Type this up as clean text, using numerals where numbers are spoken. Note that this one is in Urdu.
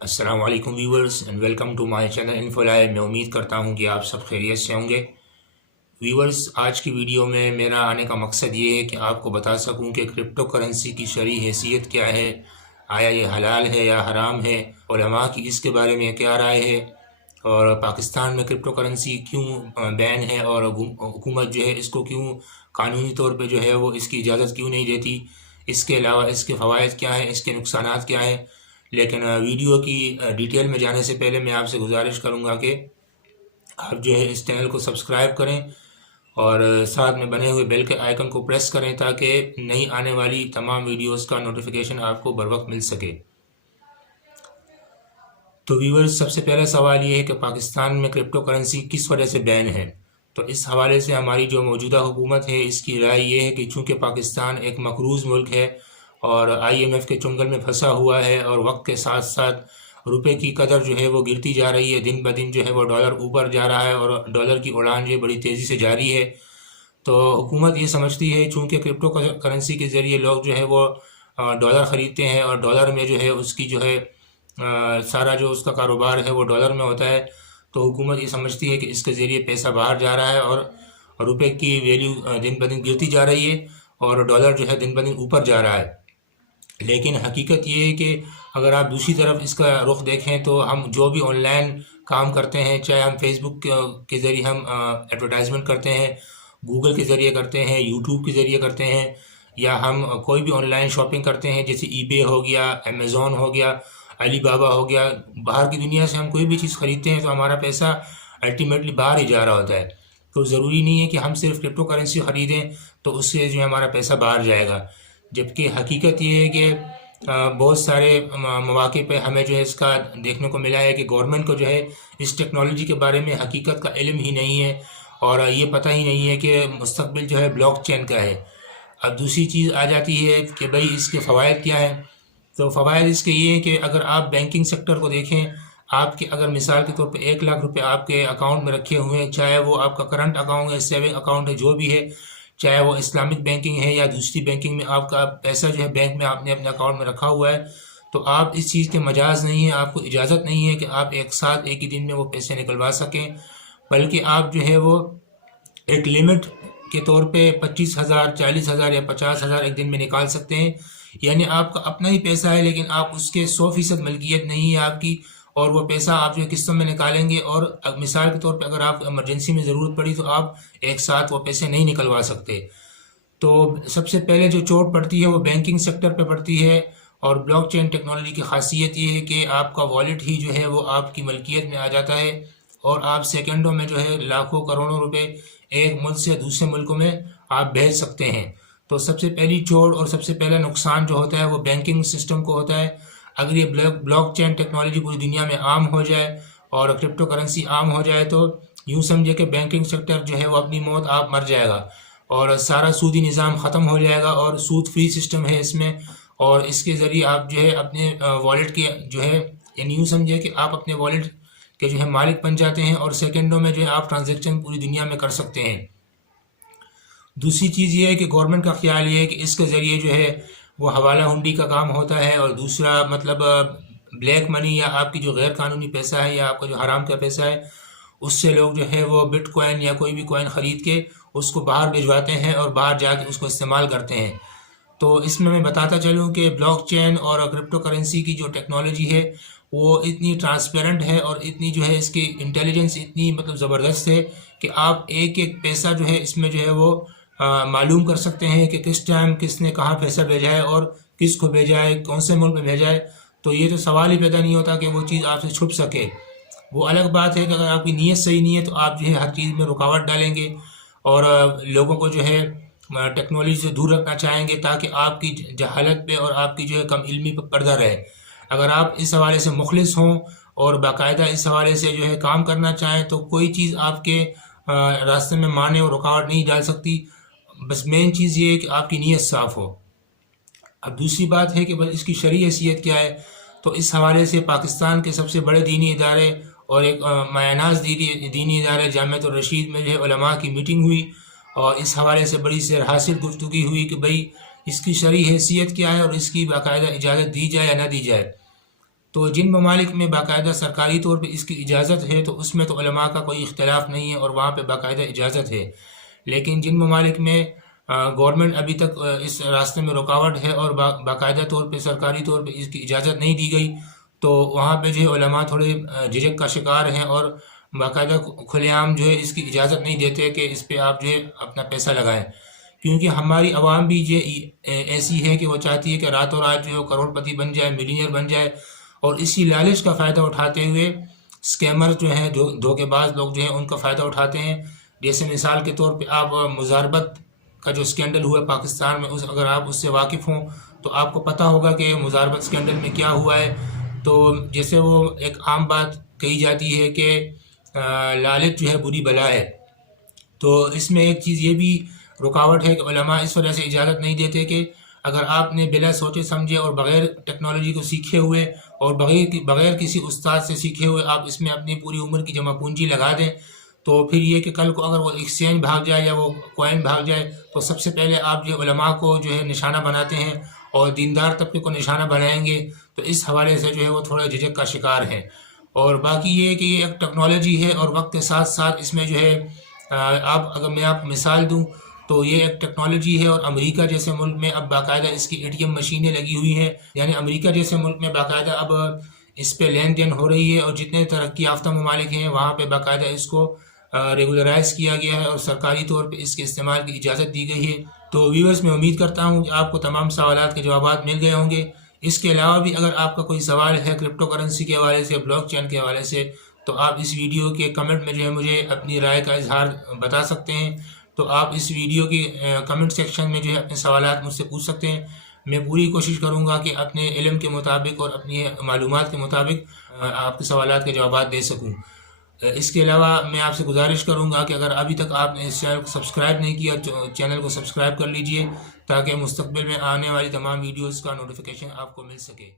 السلام علیکم viewers and welcome to my channel Info Live. میں امید کرتا ہوں کہ آپ سب خیریت سے ہوں گے۔ ویورز، آج کی ویڈیو میں میرا آنے کا مقصد یہ ہے کہ آپ کو بتا سکوں کہ کرپٹو کرنسی کی شرعی حیثیت کیا ہے، آیا یہ حلال ہے یا حرام ہے، علماء کی اس کے بارے میں کیا رائے ہے، اور پاکستان میں کرپٹو کرنسی کیوں بین ہے اور حکومت جو ہے اس کو کیوں قانونی طور پہ جو ہے وہ اس کی اجازت کیوں نہیں دیتی، اس کے علاوہ اس کے فوائد کیا ہیں، اس کے نقصانات کیا ہیں۔ لیکن ویڈیو کی ڈیٹیل میں جانے سے پہلے میں آپ سے گزارش کروں گا کہ آپ جو ہے اس چینل کو سبسکرائب کریں اور ساتھ میں بنے ہوئے بیل کے آئیکن کو پریس کریں تاکہ نئی آنے والی تمام ویڈیوز کا نوٹیفیکیشن آپ کو بر وقت مل سکے۔ تو ویورز، سب سے پہلا سوال یہ ہے کہ پاکستان میں کرپٹو کرنسی کس وجہ سے بین ہے۔ تو اس حوالے سے ہماری جو موجودہ حکومت ہے اس کی رائے یہ ہے کہ چونکہ پاکستان ایک مقروض ملک ہے اور IMF کے چنگل میں پھنسا ہوا ہے، اور وقت کے ساتھ ساتھ روپے کی قدر جو ہے وہ گرتی جا رہی ہے، دن بدن جو ہے وہ ڈالر اوپر جا رہا ہے اور ڈالر کی اڑان جو ہے بڑی تیزی سے جاری ہے، تو حکومت یہ سمجھتی ہے چونکہ کرپٹو کرنسی کے ذریعے لوگ جو ہے وہ ڈالر خریدتے ہیں اور ڈالر میں جو ہے اس کی جو ہے سارا جو اس کا کاروبار ہے وہ ڈالر میں ہوتا ہے، تو حکومت یہ سمجھتی ہے کہ اس کے ذریعے پیسہ باہر جا رہا ہے اور روپے کی ویلیو دن بدن گرتی جا رہی ہے اور ڈالر جو ہے دن بدن اوپر جا رہا ہے۔ لیکن حقیقت یہ ہے کہ اگر آپ دوسری طرف اس کا رخ دیکھیں تو ہم جو بھی آن لائن کام کرتے ہیں، چاہے ہم فیس بک کے ذریعے ہم ایڈورٹائزمنٹ کرتے ہیں، گوگل کے ذریعے کرتے ہیں، یوٹیوب کے ذریعے کرتے ہیں، یا ہم کوئی بھی آن لائن شاپنگ کرتے ہیں جیسے ای بے ہو گیا، امیزون ہو گیا، علی بابا ہو گیا، باہر کی دنیا سے ہم کوئی بھی چیز خریدتے ہیں تو ہمارا پیسہ الٹیمیٹلی باہر ہی جا رہا ہوتا ہے۔ تو ضروری نہیں ہے کہ ہم صرف کرپٹو کرنسی خریدیں تو اس سے جو ہے ہمارا پیسہ باہر جائے گا، جبکہ حقیقت یہ ہے کہ بہت سارے مواقع پہ ہمیں جو ہے اس کا دیکھنے کو ملا ہے کہ گورنمنٹ کو جو ہے اس ٹیکنالوجی کے بارے میں حقیقت کا علم ہی نہیں ہے اور یہ پتہ ہی نہیں ہے کہ مستقبل جو ہے بلاک چین کا ہے۔ اب دوسری چیز آ جاتی ہے کہ بھئی اس کے فوائد کیا ہیں۔ تو فوائد اس کے یہ ہیں کہ اگر آپ بینکنگ سیکٹر کو دیکھیں، آپ کے اگر مثال کے طور پہ 1 لاکھ روپے آپ کے اکاؤنٹ میں رکھے ہوئے ہیں، چاہے وہ آپ کا کرنٹ اکاؤنٹ ہے، سیونگ اکاؤنٹ ہے، جو بھی ہے، چاہے وہ اسلامک بینکنگ ہے یا دوسری بینکنگ میں آپ کا پیسہ جو ہے بینک میں آپ نے اپنے اکاؤنٹ میں رکھا ہوا ہے، تو آپ اس چیز کے مجاز نہیں ہے، آپ کو اجازت نہیں ہے کہ آپ ایک ساتھ ایک ہی دن میں وہ پیسے نکلوا سکیں، بلکہ آپ جو ہے وہ ایک لمٹ کے طور پہ 25,000، 40,000 یا 50,000 ایک دن میں نکال سکتے ہیں۔ یعنی آپ کا اپنا ہی پیسہ ہے لیکن آپ اس کے 100% ملکیت نہیں ہے آپ کی، اور وہ پیسہ آپ جو ہے قسطوں میں نکالیں گے، اور مثال کے طور پہ اگر آپ ایمرجنسی میں ضرورت پڑی تو آپ ایک ساتھ وہ پیسے نہیں نکلوا سکتے۔ تو سب سے پہلے جو چوٹ پڑتی ہے وہ بینکنگ سیکٹر پہ پڑتی ہے، اور بلاک چین ٹیکنالوجی کی خاصیت یہ ہے کہ آپ کا والیٹ ہی جو ہے وہ آپ کی ملکیت میں آ جاتا ہے، اور آپ سیکنڈوں میں جو ہے لاکھوں کروڑوں روپے ایک ملک سے دوسرے ملکوں میں آپ بھیج سکتے ہیں۔ تو سب سے پہلی چوٹ اور سب سے پہلا نقصان جو ہوتا ہے وہ بینکنگ سسٹم کو ہوتا ہے۔ اگر یہ بلاک چین ٹیکنالوجی پوری دنیا میں عام ہو جائے اور کرپٹو کرنسی عام ہو جائے تو یوں سمجھے کہ بینکنگ سیکٹر جو ہے وہ اپنی موت آپ مر جائے گا، اور سارا سودی نظام ختم ہو جائے گا، اور سود فری سسٹم ہے اس میں، اور اس کے ذریعے آپ جو ہے اپنے والیٹ کے جو ہے، یعنی یوں سمجھے کہ آپ اپنے والیٹ کے جو ہے مالک بن جاتے ہیں، اور سیکنڈوں میں جو ہے آپ ٹرانزیکشن پوری دنیا میں کر سکتے ہیں۔ دوسری چیز یہ ہے کہ گورنمنٹ کا خیال یہ ہے کہ اس کے ذریعے جو ہے وہ حوالہ ہنڈی کا کام ہوتا ہے، اور دوسرا مطلب بلیک منی یا آپ کی جو غیر قانونی پیسہ ہے یا آپ کا جو حرام کا پیسہ ہے، اس سے لوگ جو ہے وہ بٹ کوائن یا کوئی بھی کوائن خرید کے اس کو باہر بھجواتے ہیں اور باہر جا کے اس کو استعمال کرتے ہیں۔ تو اس میں بتاتا چلوں کہ بلاک چین اور کرپٹو کرنسی کی جو ٹیکنالوجی ہے وہ اتنی ٹرانسپیرنٹ ہے اور اتنی جو ہے اس کی انٹیلیجنس اتنی مطلب زبردست ہے کہ آپ ایک ایک پیسہ جو ہے اس میں جو ہے وہ معلوم کر سکتے ہیں کہ کس ٹائم کس نے کہاں پیسہ بھیجا ہے اور کس کو بھیجا ہے، کون سے ملک میں بھیجا ہے۔ تو یہ تو سوال ہی پیدا نہیں ہوتا کہ وہ چیز آپ سے چھپ سکے۔ وہ الگ بات ہے کہ اگر آپ کی نیت صحیح نہیں ہے تو آپ جو ہے ہر چیز میں رکاوٹ ڈالیں گے اور لوگوں کو جو ہے ٹیکنالوجی سے دور رکھنا چاہیں گے تاکہ آپ کی جہالت پہ اور آپ کی جو ہے کم علمی پہ پردہ رہے۔ اگر آپ اس حوالے سے مخلص ہوں اور باقاعدہ اس حوالے سے جو ہے کام کرنا چاہیں تو کوئی چیز آپ کے راستے میں مانے اور رکاوٹ نہیں ڈال سکتی، بس مین چیز یہ ہے کہ آپ کی نیت صاف ہو۔ اب دوسری بات ہے کہ بس اس کی شرعی حیثیت کیا ہے، تو اس حوالے سے پاکستان کے سب سے بڑے دینی ادارے اور ایک مایہ دینی ادارے جامعۃ الرشید میں جو ہے علماء کی میٹنگ ہوئی، اور اس حوالے سے بڑی سیر حاصل گفتگو ہوئی کہ بھئی اس کی شرعی حیثیت کیا ہے اور اس کی باقاعدہ اجازت دی جائے یا نہ دی جائے۔ تو جن ممالک میں باقاعدہ سرکاری طور پہ اس کی اجازت ہے تو اس میں تو علماء کا کوئی اختلاف نہیں ہے اور وہاں پہ باقاعدہ اجازت ہے، لیکن جن ممالک میں گورنمنٹ ابھی تک اس راستے میں رکاوٹ ہے اور باقاعدہ طور پہ سرکاری طور پہ اس کی اجازت نہیں دی گئی، تو وہاں پہ جو ہے علماء تھوڑے جھجک کا شکار ہیں اور باقاعدہ کھلے عام جو ہے اس کی اجازت نہیں دیتے کہ اس پہ آپ جو ہے اپنا پیسہ لگائیں، کیونکہ ہماری عوام بھی جو ایسی ہے کہ وہ چاہتی ہے کہ راتوں رات جو ہے کروڑ پتی بن جائے، ملینئر بن جائے، اور اسی لالچ کا فائدہ اٹھاتے ہوئے اسکیمر جو ہیں، جو دھوکے باز لوگ جو ہیں ان کا فائدہ اٹھاتے ہیں۔ جیسے مثال کے طور پہ آپ مزاربت کا جو اسکینڈل ہوا پاکستان میں، اگر آپ اس سے واقف ہوں تو آپ کو پتہ ہوگا کہ مزاربت اسکینڈل میں کیا ہوا ہے۔ تو جیسے وہ ایک عام بات کہی جاتی ہے کہ لالچ جو ہے بری بلا ہے، تو اس میں ایک چیز یہ بھی رکاوٹ ہے کہ علماء اس وجہ سے اجازت نہیں دیتے کہ اگر آپ نے بلا سوچے سمجھے اور بغیر ٹیکنالوجی کو سیکھے ہوئے اور بغیر کسی استاد سے سیکھے ہوئے آپ اس میں اپنی پوری عمر کی جمع پونجی لگا دیں، تو پھر یہ کہ کل کو اگر وہ ایکسچینج بھاگ جائے یا وہ کوائن بھاگ جائے تو سب سے پہلے آپ جو علماء کو جو ہے نشانہ بناتے ہیں اور دیندار طبقے کو نشانہ بنائیں گے، تو اس حوالے سے جو ہے وہ تھوڑا جھجک کا شکار ہیں۔ اور باقی یہ ہے کہ یہ ایک ٹیکنالوجی ہے اور وقت کے ساتھ ساتھ اس میں جو ہے اگر میں آپ کو مثال دوں تو یہ ایک ٹیکنالوجی ہے، اور امریکہ جیسے ملک میں اب باقاعدہ اس کی ATM مشینیں لگی ہوئی ہیں، یعنی امریکہ جیسے ملک میں باقاعدہ اب اس پہ لین دین ہو رہی ہے، اور جتنے ترقی یافتہ ممالک ہیں وہاں پہ باقاعدہ اس کو ریگولرائز کیا گیا ہے اور سرکاری طور پہ اس کے استعمال کی اجازت دی گئی ہے۔ تو ویورز، میں امید کرتا ہوں کہ آپ کو تمام سوالات کے جوابات مل گئے ہوں گے۔ اس کے علاوہ بھی اگر آپ کا کوئی سوال ہے کرپٹو کرنسی کے حوالے سے، بلاک چین کے حوالے سے، تو آپ اس ویڈیو کے کمنٹ میں جو ہے مجھے اپنی رائے کا اظہار بتا سکتے ہیں۔ تو آپ اس ویڈیو کی کمنٹ سیکشن میں جو ہے اپنے سوالات مجھ سے پوچھ سکتے ہیں۔ میں پوری کوشش کروں گا کہ اپنے علم کے مطابق اور اپنی معلومات کے مطابق آپ کے سوالات کے جوابات دے سکوں۔ اس کے علاوہ میں آپ سے گزارش کروں گا کہ اگر ابھی تک آپ نے اس چینل کو سبسکرائب نہیں کیا، چینل کو سبسکرائب کر لیجئے تاکہ مستقبل میں آنے والی تمام ویڈیوز کا نوٹیفیکیشن آپ کو مل سکے۔